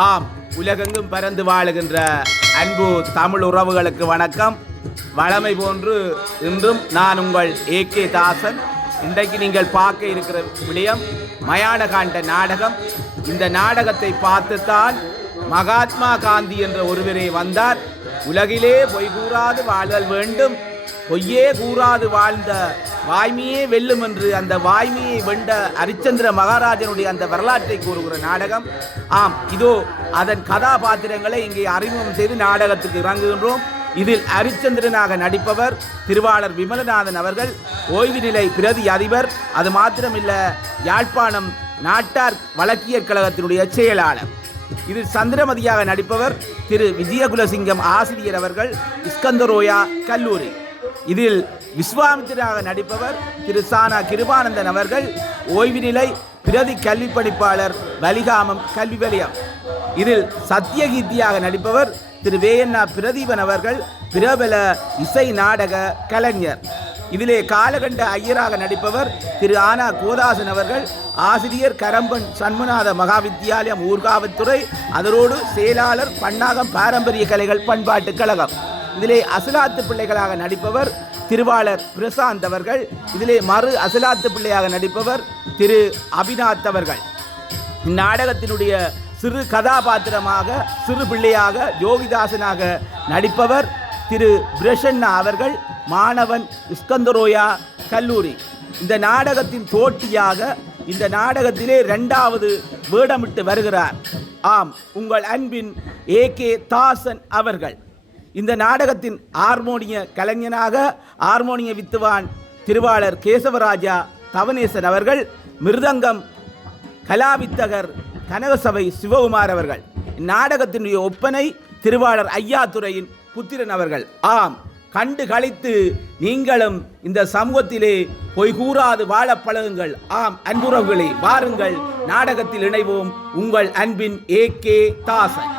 ஆம், உலகெங்கும் பறந்து வாழுகின்ற அன்பு தமிழ் உறவுகளுக்கு வணக்கம். வளமை போன்று இன்றும் நான் உங்கள் ஏகே தாசன். இன்றைக்கு நீங்கள் பார்க்க இருக்கிற விடயம் மயானகாண்ட நாடகம். இந்த நாடகத்தை பார்த்துத்தான் மகாத்மா காந்தி என்ற ஒருவரே வந்தார். உலகிலே பொய் கூறாது வாழல் வேண்டும், பொய்யே கூறாது வாழ்ந்த வாய்மையே வெல்லும் என்று அந்த வாய்மையை வென்ற ஹரிச்சந்திர மகாராஜனுடைய அந்த வரலாற்றை கூறுகிற நாடகம். ஆம், இதோ அதன் கதாபாத்திரங்களை இங்கே அறிமுகம் செய்து நாடகத்துக்கு இறங்குகின்றோம். இதில் ஹரிச்சந்திரனாக நடிப்பவர் திருவாளர் விமலநாதன் அவர்கள், ஓய்வு நிலை பிரதி அதிபர். அது மாத்திரமில்ல, யாழ்ப்பாணம் நாட்டார் வழக்கியற் கழகத்தினுடைய செயலாளர். இதில் சந்திரமதியாக நடிப்பவர் திரு விஜயகுலசிங்கம் ஆசிரியர் அவர்கள், இஸ்கந்தரோயா கல்லூரி. இதில் விஸ்வாமித்திராக நடிப்பவர் திரு சானா கிருபானந்தன் அவர்கள், ஓய்வு நிலை பிரதி கல்வி படிப்பாளர், வலிகாமம் கல்வி வலயம். இதில் சத்தியகீர்த்தியாக நடிப்பவர் திரு வேயண்ணா பிரதீபன் அவர்கள், பிரபல இசை நாடக கலைஞர். இதிலே காலகண்ட ஐயராக நடிப்பவர் திரு ஆனா கோதாசன் அவர்கள், ஆசிரியர், கரம்பன் சண்முநாத மகாவித்தியாலயம் ஊர்காவத்துறை, அதனோடு செயலாளர், பன்னாகம் பாரம்பரிய கலைகள் பண்பாட்டு கழகம். இதிலே அசலாத்து பிள்ளைகளாக நடிப்பவர் திருவாளர் பிரசாந்த் அவர்கள். இதிலே மறு அசலாத்து பிள்ளையாக நடிப்பவர் திரு அபிநாத் அவர்கள். இந்நாடகத்தினுடைய சிறு கதாபாத்திரமாக, சிறு பிள்ளையாக, யோகிதாசனாக நடிப்பவர் திரு பிரசன்னா அவர்கள், மாணவன், இஸ்கந்தரோயா கல்லூரி. இந்த நாடகத்தின் தோட்டியாக இந்த நாடகத்திலே 2வது வேடமிட்டு வருகிறார். ஆம், உங்கள் அன்பின் ஏகே தாசன் அவர்கள். இந்த நாடகத்தின் ஹார்மோனிய கலைஞனாக ஹார்மோனிய வித்துவான் திருவாளர் கேசவராஜா தவனேசன் அவர்கள், மிருதங்கம் கலாவித்தகர் கனகசபை சிவகுமார் அவர்கள். இந்நாடகத்தினுடைய ஒப்பனை திருவாளர் ஐயாத்துறையின் புத்திரன் அவர்கள். ஆம், கண்டு கழித்து நீங்களும் இந்த சமூகத்திலே பொய் கூறாது வாழ பழகுங்கள். ஆம் அன்புறவுகளே, வாருங்கள், நாடகத்தில் இணைவோம். உங்கள் அன்பின் ஏகே தாசன்.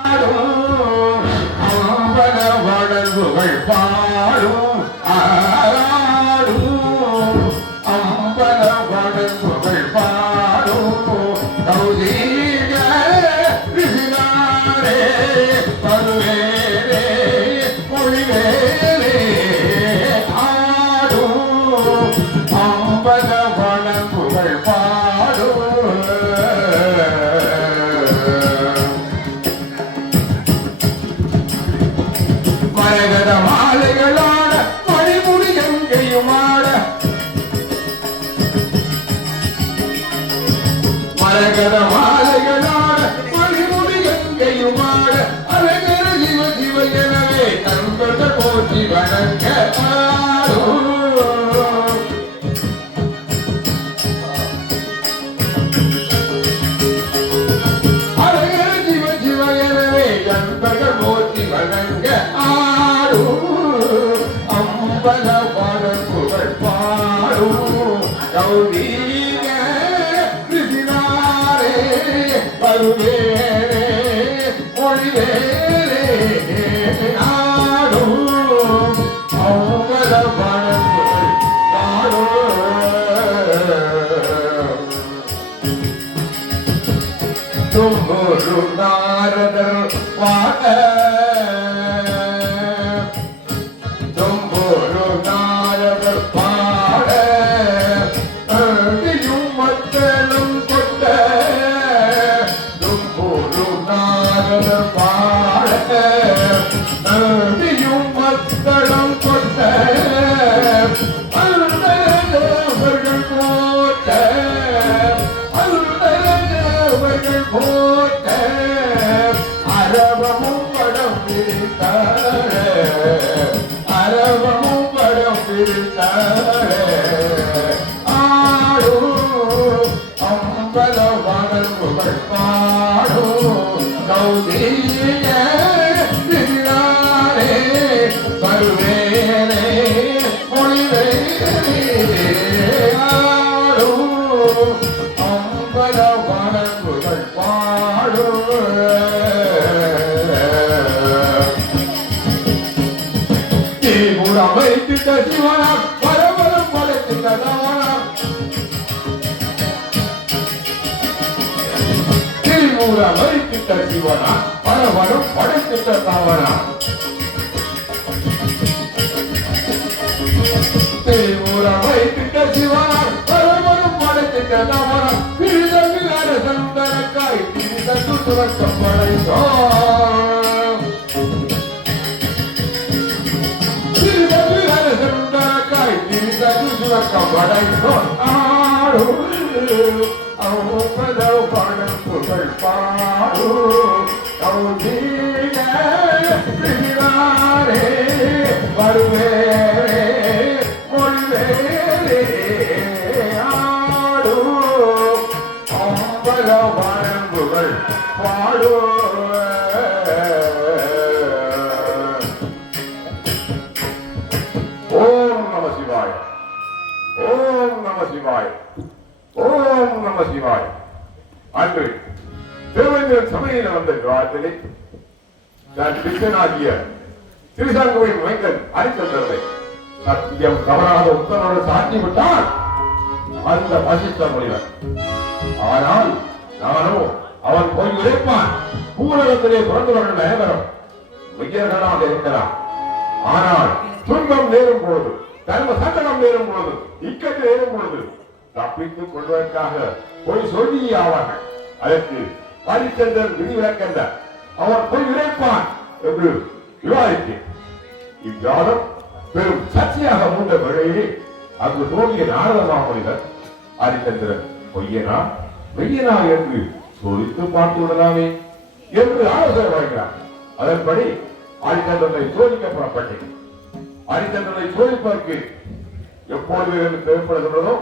வளர்வுகள் பாடும் ஆடும், அம்பல வளர்வுகள் பாடும் கௌதீக விதினாரே பருவேரே மொழிவேரே ஆடும், அம்பல வளர்வுகள் பாடும். மரகத மாலைகளான மணிமுடி எங்கேயுமாட, மரகத மாலைகளான மணிமுடி எங்கேயுமாட, அழகர சிவ சிவ எனவே நண்பர்கள் போற்றி வணங்க பாடும். அழகர சிவ சிவ எனவே நண்பர்கள் போற்றி வணங்க அம்பல பாடல் பாடும் கௌதீக விதினாரே பருவேரே மொழிவேரே நாடும், அம்பல பாடல் பாடும். தும்புரு நாரதர் பாட, தும்புரு நாரதர் பாட, அழியும் மக்களும் கொண்ட, தும்புரு நாரதர் பாட, அழியும் மக்களும் கொண்ட, அருளவர்கள் போட்ட, அருளவர்கள் போட்ட, அரவமும் படம் பிரித்தார, அரவமும் படம் பிரித்தார ஆடும், அம்பல வளர்வுகள் பாடும் கௌதீக விதினாரே பருவேரே மொழிவேரே ஆடும், அம்பல வளர்வுகள் பாடும். வைத்திட்ட சிவனா பரவரம் படைத்திட்ட ராவணா, திரிமூல வைத்திட்ட சிவனா பரவரும் படைத்திட்ட தாவனா வைத்திட்ட சிவனா பரவரும் படைத்திட்ட தாவனா பிரிதமிழான சந்தனக்காய் பிரிதத்து துறக்கம் படைத்தோ பிரிதமிழான சந்தனக்காய் பிரிதத்து துறக்கம் படைத்தோ ஆடு அவங்கள பாடம் புகழ் பாடு கௌதீரே வருவேரே கொள்வேரே ஆடு அவங்கள பாடம் புகழ் பாடு ஓம் நம சிவாய ஓம் நம சிவாய ஓம் நம சிவாய். அன்று தேவேந்திரன் சபையில் வந்த காலத்திலே நான் கிருஷ்ணனாகிய திருசாங்கோவின் மைந்தன் ஹரிச்சந்திரனை சத்தியம் தவறாத உத்தரவோடு சாட்டி விட்டான் அந்த வசிஷ்ட முனிவர். ஆனால் நானோ அவன் போய் உழைப்பான் பூலகத்திலே பிறந்தவர்கள் அனைவரும் மையர்களாக இருக்கலாம். ஆனால் துன்பம் நேரும் பொழுது தர்ம சங்கடம் நேரும் பொழுது இக்கட்டு நேரும் பொழுது தப்பித்துக் கொள்வதற்காக போய் சொல்லி ஆவார்கள். அதற்கு ஹரிச்சந்திரன் விதிவிலக்கென்றார். அவன் போய் உழைப்பான் என்று விவாதித்தேன். இவ்வாதம் பெரும் சர்ச்சையாக மூண்ட வேளையிலே அங்கு தோன்றிய நாரத மாமுனிவர் ஹரிச்சந்திரன் பொய்யனா மெய்யனா என்று சோதித்து பார்த்து விடலாமே என்று ஆலோசனை வழங்கினார். அதன்படி ஹரிச்சந்திரனை சோதிக்க புறப்பட்டேன். ஹரிச்சந்திரனை சோதிப்பதற்கு எப்பொழுது என்று தேவைப்படுகின்றதோ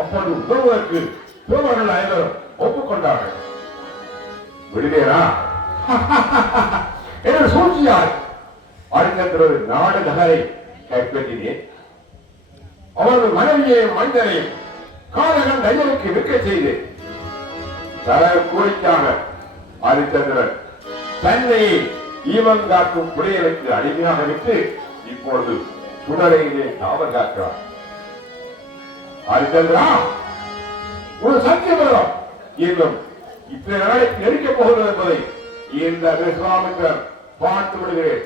அப்போது உதவுவதற்கு தேவர்கள் அனைவரும் ஒப்புக்கொண்டார்கள். விடுவேனா என்று சூழ்ச்சியார் ஹரிச்சந்திரன் நாடு நகரை கைப்பற்றினேன். அவரது மனைவியையும் மனிதரையும் காதகன் தையலுக்கு விற்க செய்தேன். தர கூலிக்காக ஹரிச்சந்திரன் தன்னை ஈவன் காக்கும் புடையலுக்கு அடிமையாக விட்டு இப்பொழுது சுடலையிலே காவல் காக்கிறார். ஹரிச்சந்திரா, ஒரு சத்தியபலம் இன்னும் இத்தனை நாளைக்கு நெருக்கப் போகிறது என்பதை இந்த விஸ்வாமித்திரன் பார்த்து விடுகிறேன்.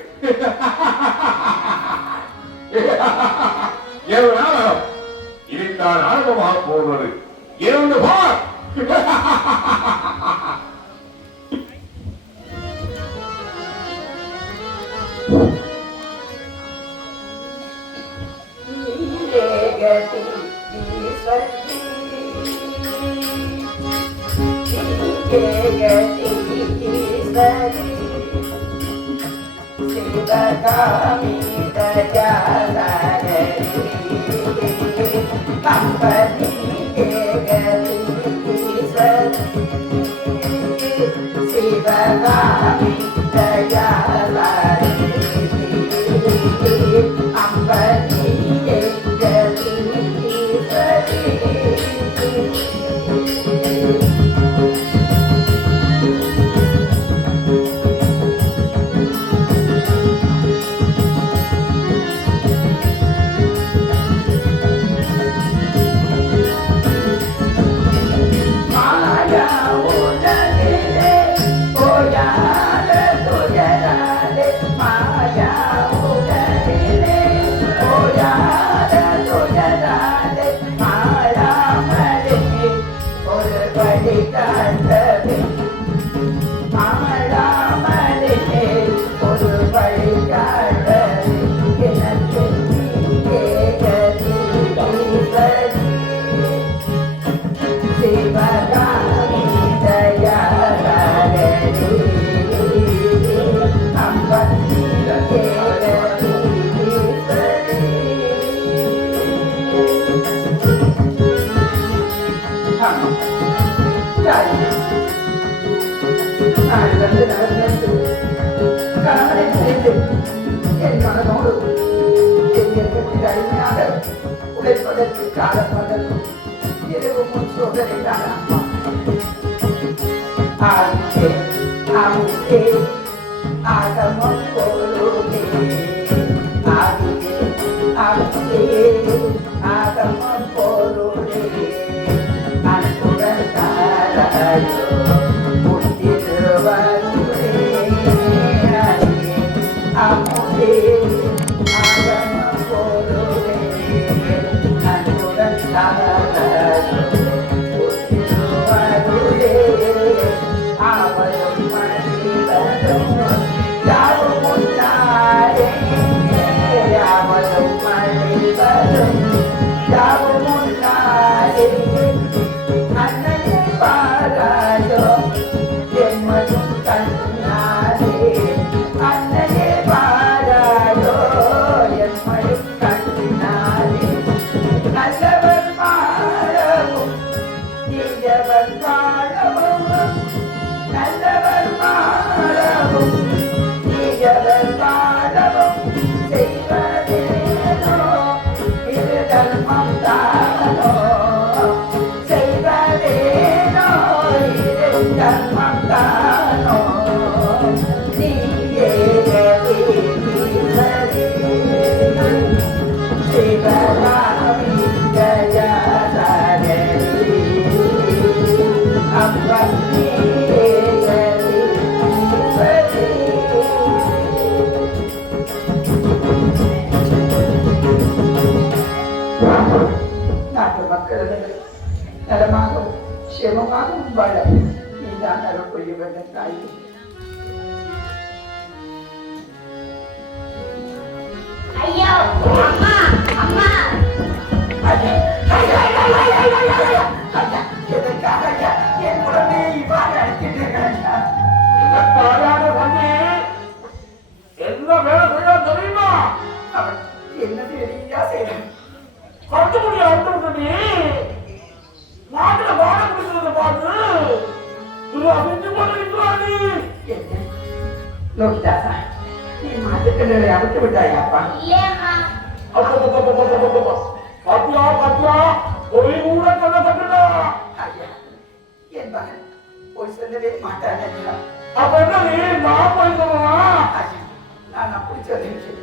நாடகம் இதுதான் ஆரம்பமாக போகிறது. இரண்டு பார் Kami dajalare kampani gegari siva kami dajalare kampani gegari உழைப்பதற்கு காலப்பதற்கும் இரவு முன் சோதனைதான் ஆகியே ஆகியே ஆகமம் பொருளே ஆகியே ஆகியே ஆகமம் பொருளே அன்புடன் தாராயோ புத்திரு எம்மயும் கண்ணாலே அன்னையே பாராயோ எம்மயும் கண்ணாலே நல்லவர் வாழவும் தீயவர் வாழவும் நல்லவர் வாழவும் தீயவர் வாழவும் செய்வதேனோ இது தர்மம் தானோ செய்வதேனோ இது தர்மம் தானோ நீயே சிவராமி ஜயாதரி அப்பன்னே நாட்டு மக்கள் நலமாகவும் சேமமாகவும் வாழ நீதான் அருள் புரிய வேண்டும் தாயே. ஐயோ அம்மா அம்மா ஐயா, ஐயா, ஐயா, ஐயா, ஐயா, ஐயா, ஐயா, ஐயா, எதற்காக ஐயா என் குழந்தையை இவ்வாறு அழைக்கின்றீர்கள் ஐயா? என்ன வேலை செய்ய தெரியுமா? அவன் என்ன தெரியா செய்தான்? கட்டு முடிய அவுட்டு நாட்டுல வாழ முடிக்கிறத பார்த்து இது அமைஞ்சு கொண்டிருக்கிறாரு. என்ன லோகிதாசா, நீ மாட்டுக்கல்லை அவிட்டு விட்டாயாப்பா? இல்லையம்மா பாத்தியா பாத்தியா ஒரு கூட சொல்ல தட்டுடா. ஐயா, என் மகன் போய் சொல்லவே மாட்டான் ஐயா. அப்ப என்ன நீ நான் போய் சொல்லலாம்? ஐயா, நான் அப்படி சொல்லிவிட்டேன்.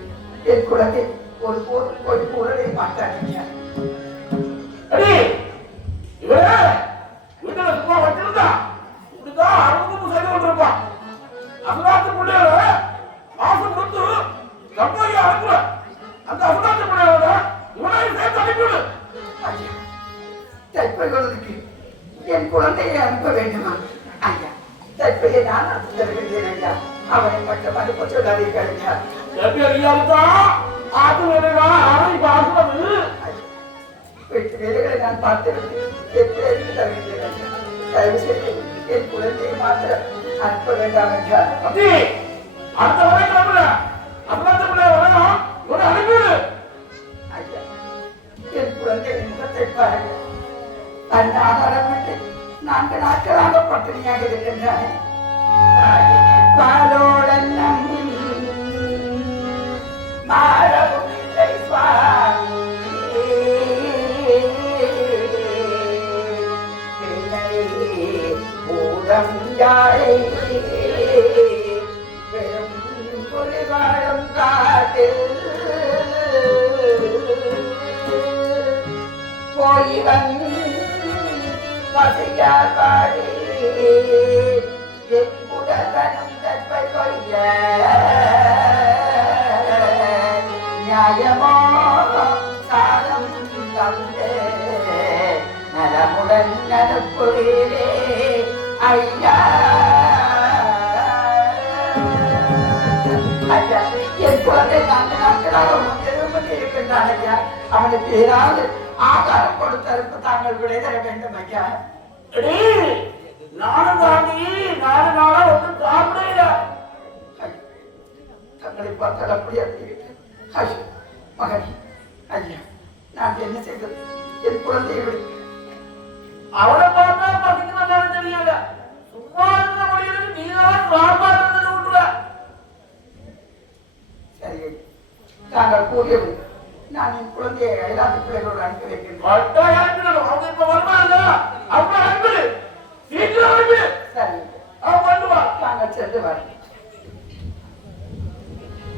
என் குழந்தை ஒரு போதும் போய் கூறவே மாட்டான் ஐயா. அடி இவரே வீட்டுல சும்மா வச்சிருந்தா இப்படிதான் 60 சரி கொண்டிருப்பான். அசுராத்து பிள்ளையோட மாசம் கொடுத்து கம்பெனியை அனுப்புற அந்த அசுராத்து பிள்ளையோட இவனையும் சேர்த்து அனுப்பிவிடு. ஐயா, தைப்பைகளுக்கு என் குழந்தையை அனுப்ப வேண்டுமா? ஐயா, தைப்பையை நான் அனுப்ப தருகிறேன் ஐயா. அவனை மட்டும் அனுப்ப சொல்லாதீர்கள் ஐயா. எப்படி அறியாதுதா ஆத்து வேலைவா அவனை பார்க்கிறது. வீட்டு வேலைகளை நான் பார்த்துவிட்டு எப்படி தருகிறேன் ஐயா. தயவு செய்து என் குழந்தையை மாத்திரம் அனுப்ப வேண்டாம் ஐயா. அப்படி அடுத்த வரை கிளம்புல அசுராத்து பிள்ளை வரணும் இவனை அனுப்பிவிடு. ஐயா, என் குழந்தை முகத்தை பாருங்கள். தன் ஆதாரம் விட்டு 4 நாட்களாக பட்டினியாக இருக்கின்றானே. பாலோடன் நம்பி மாறவும் இல்லை சுவாமி. பூதம் யாழை பெரும் புலிவாழும் காட்டில் போய் பசியார் பாடி என் புதனும் தற்பை கொய்ய நியாயமோ சாதம் தந்தே நலமுடன் நலப்புரிலே ஐயா. ஐயா, என் குழந்தை 4 நாட்களாக முன்னிருந்து இருக்கின்றான் ஐயா. அவனுக்கு ஏதாவது ஆகாரம் கொடுத்ததற்கு தாங்கள் விடை தர வேண்டும் ஐயா. நானும் தாண்டி 4 நாளா ஒன்றும் சாப்பிடல. தங்களை பார்த்தால் அப்படி அப்படி மகன் ஐயா, நான் என்ன செய்தது? என் குழந்தையை விடு. அவனை பார்த்தா பசிக்கணும் தெரியல. சும்மா இருந்த மொழிகளுக்கு நீதான் சாப்பாடு விட்டுற. சரி, தாங்கள் கூறியது நான் என் குழந்தையை அயலாத்து பிள்ளைகளோடு அனுப்பி வைக்கின்றேன். கட்டாயம் அனுப்பிடணும். அவங்க இப்ப வருவாங்க. அவங்க அனுப்பிடு. சீக்கிரம் அனுப்பிடு. சரி, அவங்க வந்துவா. தாங்கள் சென்று வாருங்கள்.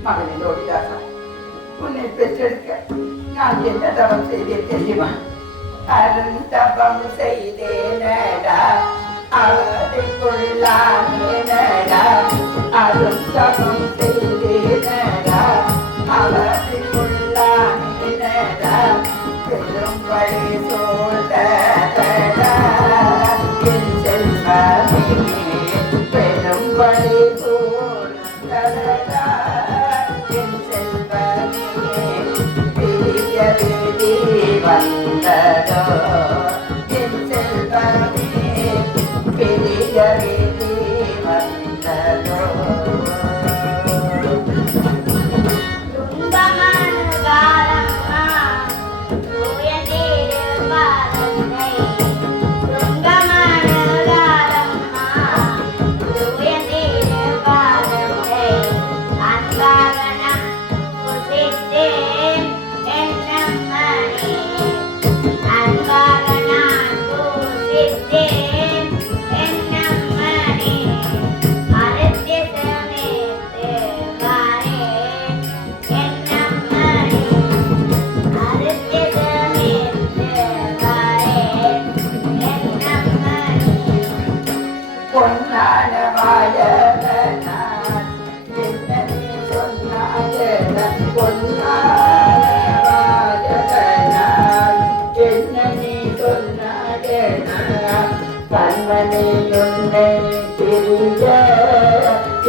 மகனே லோகிதாசா, உன்னை பெற்றெடுக்க நான் என்ன தவம் செய்தேன் தெரியுமா? அருள் தவம் செய்தேனடா அவதிக்குள்ளானேனடா. அருள் தவம் செய்தேனடா அவதிக்குள்ளானேனடா. பெரும் வழி சூழ்ந்தடா என் செல்வமே. பெரும் வழி சூழ்ந்தடா என் செல்வமே. பெரிய விதி வந்ததோ என் செல்வமே. பெரிய விதி வந்ததோ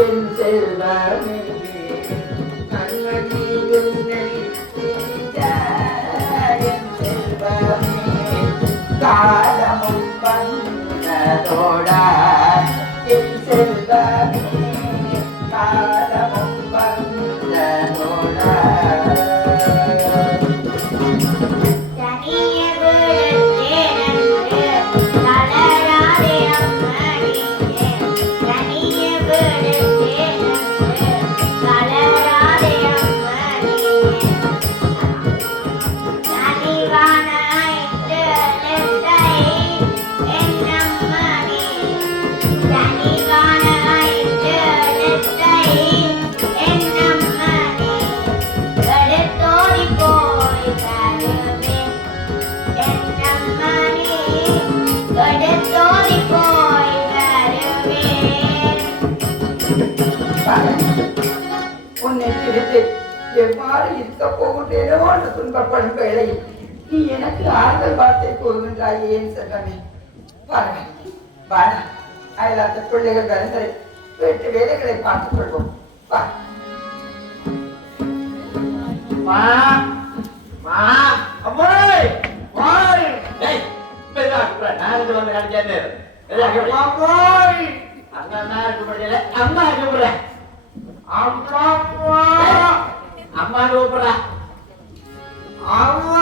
என் செல்வமே கண்மணி உன்னை பிரிந்த என் செல்வமே காலமும் வந்ததோட என் செல்வமே காலமும் வந்ததோட உன்னை பிரித்து எவ்வாறு இருக்க போகின்றேனோ என்று துன்பப்படும் வேளையில் நீ எனக்கு ஆறுதல் வார்த்தை கூறுகின்றாயே என் செல்வமே பரவாயில்லை வாடா அயலாத்த பிள்ளைகள் வருந்தரை வீட்டு வேலைகளை பார்த்துக் கொள்வோம் வா மா மா அம்மாய் மாய் டேய் பெரிய குற நான் வந்து கடிச்சேன் அம்மாய் அண்ணா நான் கூப்பிடல அம்மா கூப்பிடுற அம்மா அம்மா கூப்பிடுற அம்மா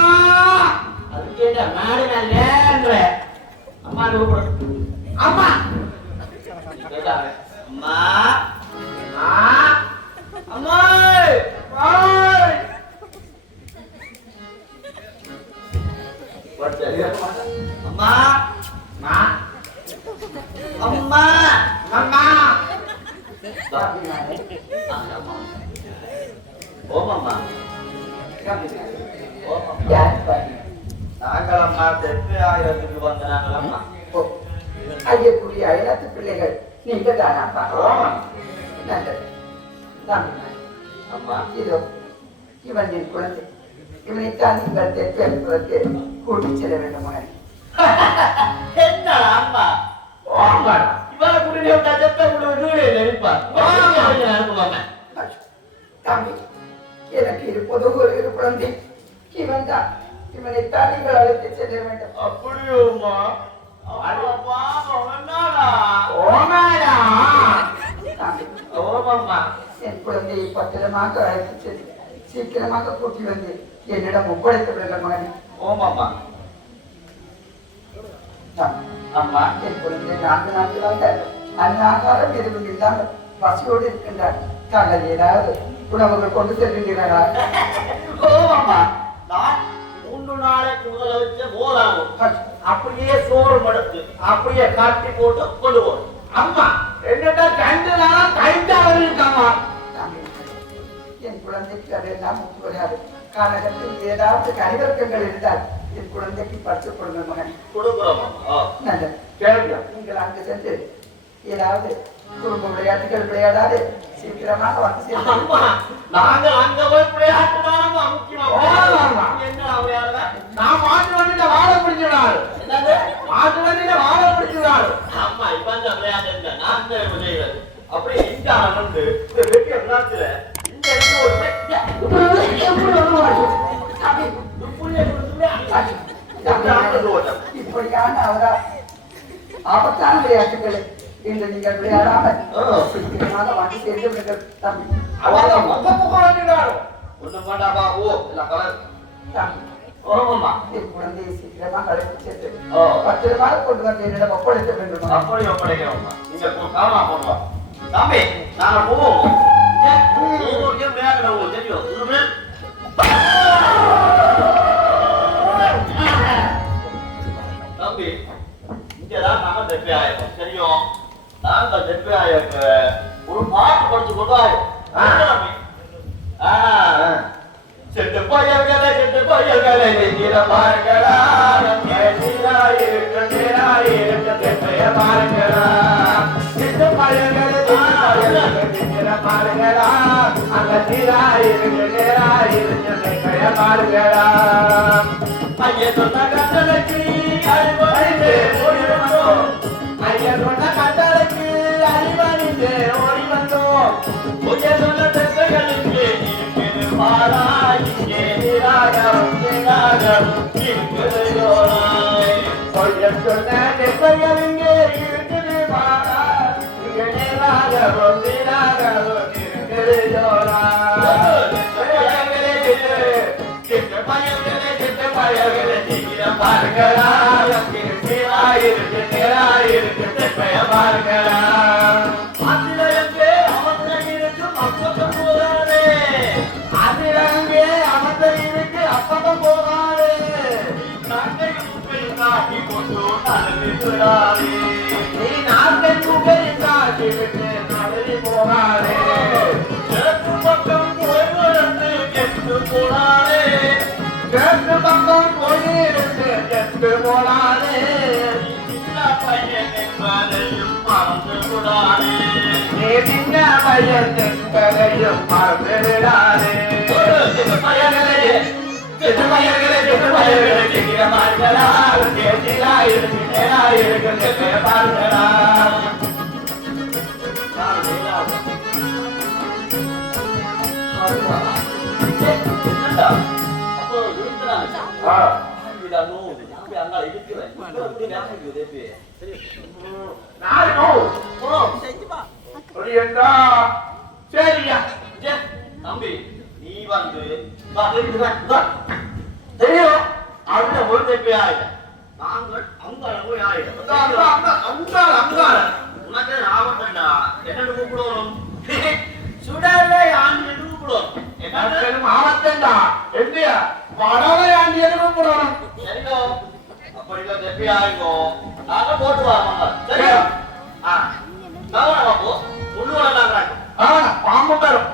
அது கேட்ட மாடு நான் லேன்ற அம்மா கூப்பிடு அம்மா கேட்டாவே அம்மா அம்மாய் மாய் அம்மா மா அம்மா அம்மா ஓமம்மா நாங்கள் அம்மா தெற்கு ஆயிரத்துக்கு வந்த நாங்கள் அம்மா ஐயக்கூடிய அயலாத்து பிள்ளைகள் நீங்க தானாப்பா நல்லது அம்மா இதோ இவன் என் குழந்தை இவனைத்தான் நீங்கள் தெற்கு அனுப்புவதற்கு கூட்டிச் செல்ல வேண்டும் மகன் என்ன அம்மா இவரை கூட்டிட்டு வந்தா செத்த வீடு நினைப்பா அனுப்புவாங்க தம்பி எனக்கு இருப்பது ஒரு குழந்தை இவன் தான் இவனைத்தான் நீங்கள் அழைத்து செல்ல வேண்டும் அப்படியோம்மா தம்பி ஓமம்மா என் குழந்தையை பத்திரமாக அழைத்து சென்று சீக்கிரமாக கூட்டி வந்து என்னிடம் ஒப்படைத்து விடுங்கள் மகனே ஓமம்மா அம்மா என் குழந்தை 4 நாட்களாக அன்னாகாரம் எதுவும் இல்லாமல் பசியோடு இருக்கின்றார் தாங்கள் ஏதாவது உணவுகள் கொண்டு செல்கின்றீர்களா ஓமம்மா நான் 3 நாளைக்கு முதல்ல வச்ச போதாகும் அப்படியே சோறு மடுத்து அப்படியே காட்டி போட்டு கொள்ளுவோம் அம்மா என்னடா 2 நாளா கைண்டா இருக்காமா என் குழந்தைக்கு அதெல்லாம் ஒத்து வராது காலகட்டத்தில் ஏதாவது கரிவர்க்கங்கள் இருந்தால் என் குழந்தைக்கு பறித்து கொடுங்க மகன் கொடுக்குறோம் நல்லது கேளுங்க நீங்கள் அங்கு சென்று ஏதாவது குடும்ப விளையாட்டுகள் விளையாடாது சீக்கிரமாக வந்து சேர்ந்து அம்மா நாங்க அங்க போய் விளையாட்டுதானம்மா முக்கியமா என்ன விளையாடுற நான் மாட்டு வண்டியில வாழ பிடிச்சிடாரு என்னது மாட்டு வண்டியில வாழ பிடிச்சிடாரு அம்மா இப்ப அந்த விளையாட்டு இல்லை நான் தான் செய்யறது அப்படியே இந்த வந்து இந்த வெட்டிய விளையாட்டுல இந்த இடத்துல ஒரு இப்படியான அவரா ஆபத்தான விளையாட்டுகளை இன்று நீங்கள் விளையாடாமல் சீக்கிரமாக வந்து சேர்ந்து விடுங்கள் தம்பி ஒண்ணும் வேண்டாமா ஓ இல்ல கலர் தம்பி ஓமம்மா என் குழந்தையை சீக்கிரமாக அழைத்து சென்று பத்திரமாக கொண்டு வந்து என்னிடம் ஒப்படைக்க வேண்டும் அப்படி ஒப்படைக்கிறோம்மா நீங்க காரணமா போடுவா தம்பி நாங்க போவோம் தெரியும் தம்பி இங்கதான் நாங்க தெப்பே ஆயிருக்கோம் தெரியும் நாங்க தெப்பே ஆயிருக்கு ஒரு பாட்டு படிச்சு கொண்டாயிரும் செட்டு பையல்களை நீர பாருங்களா இருக்க தெப்பைய பாருங்களா செட்டு பையல்களை நீர பாருங்களா அந்த நீரா இருக்க தெப்பைய பாருங்களா ஐயன் சொன்ன கட்டளைக்கு அறிவுரை ஐயன் சொன்ன கட்டளைக்கு அறிவு அப்பதான் போகாது நீ நாட்டை காட்டி விட்டு நடந்து போகாதே பக்கம் போயிருந்து கெட்டு போனாரே கிழக்கு பக்கம் போயிருந்து கெட்டு போனாரே பையன் என்பதையும் மறந்து விடாதே நீ சின்ன பையன் என்பதையும் மறந்து விடாதே சரியா தம்பி நீ வந்து தெரியும் அவங்க ஒரு தெப்பே ஆயிடும் நாங்கள் அங்காள போய் ஆயிடும் அங்காள உனக்கு ஆபத்தா என்னன்னு கூப்பிடுவோம் சுடலை ஆண்டு கூப்பிடுவோம் என்ன ஆபத்தா எப்படியா வடலை ஆண்டு எது கூப்பிடுவோம் சரியோ அப்படிதான் தெப்பே ஆயிடும் நாங்க போட்டு வாங்க சரியா பாப்போம் முள்ளுவலை நாங்க பாம்பு பெறும்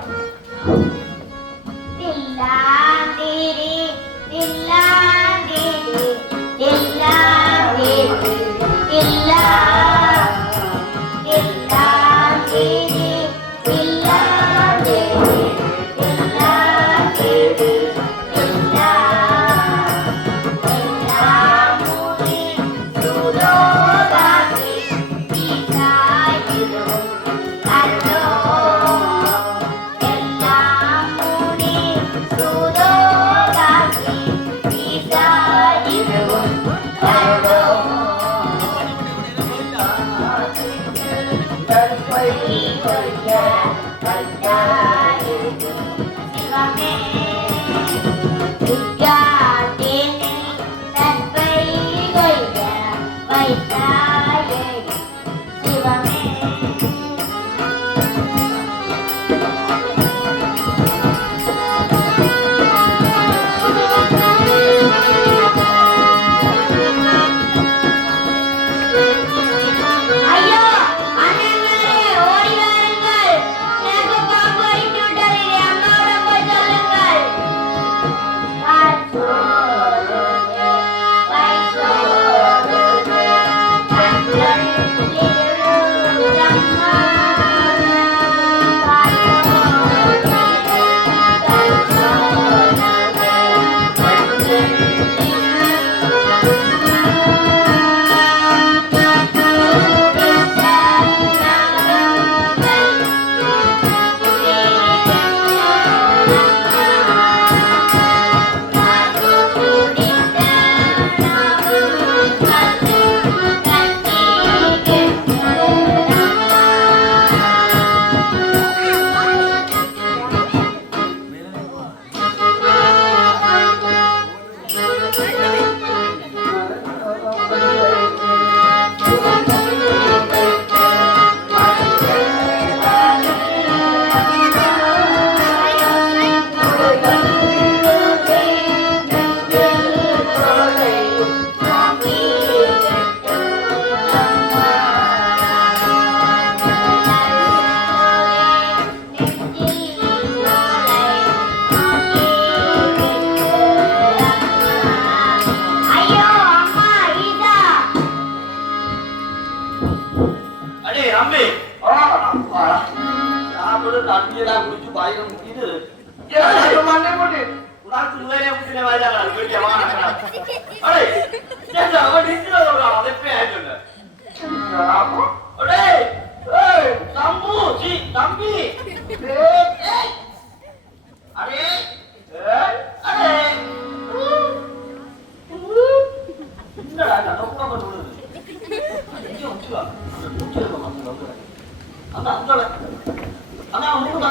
அண்ணா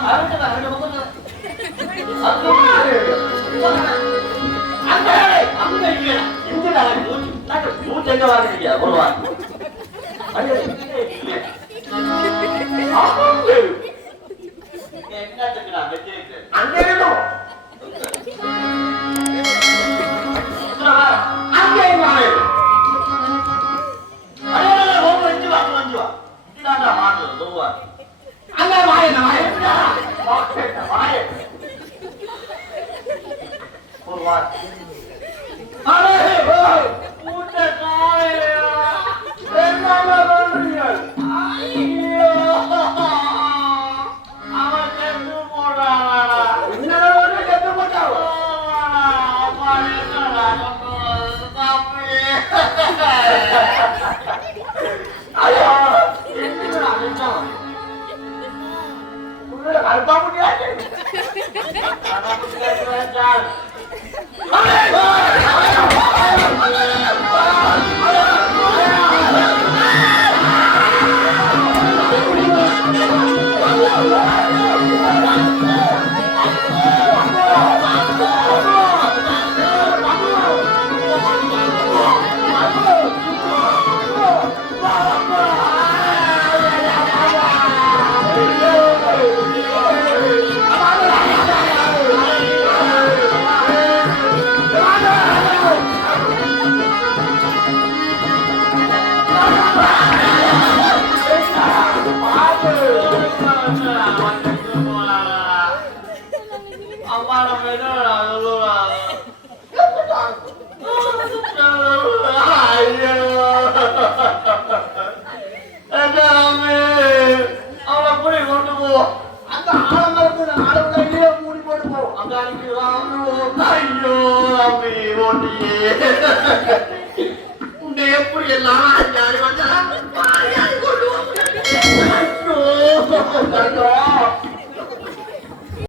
எப்படி எல்லாம்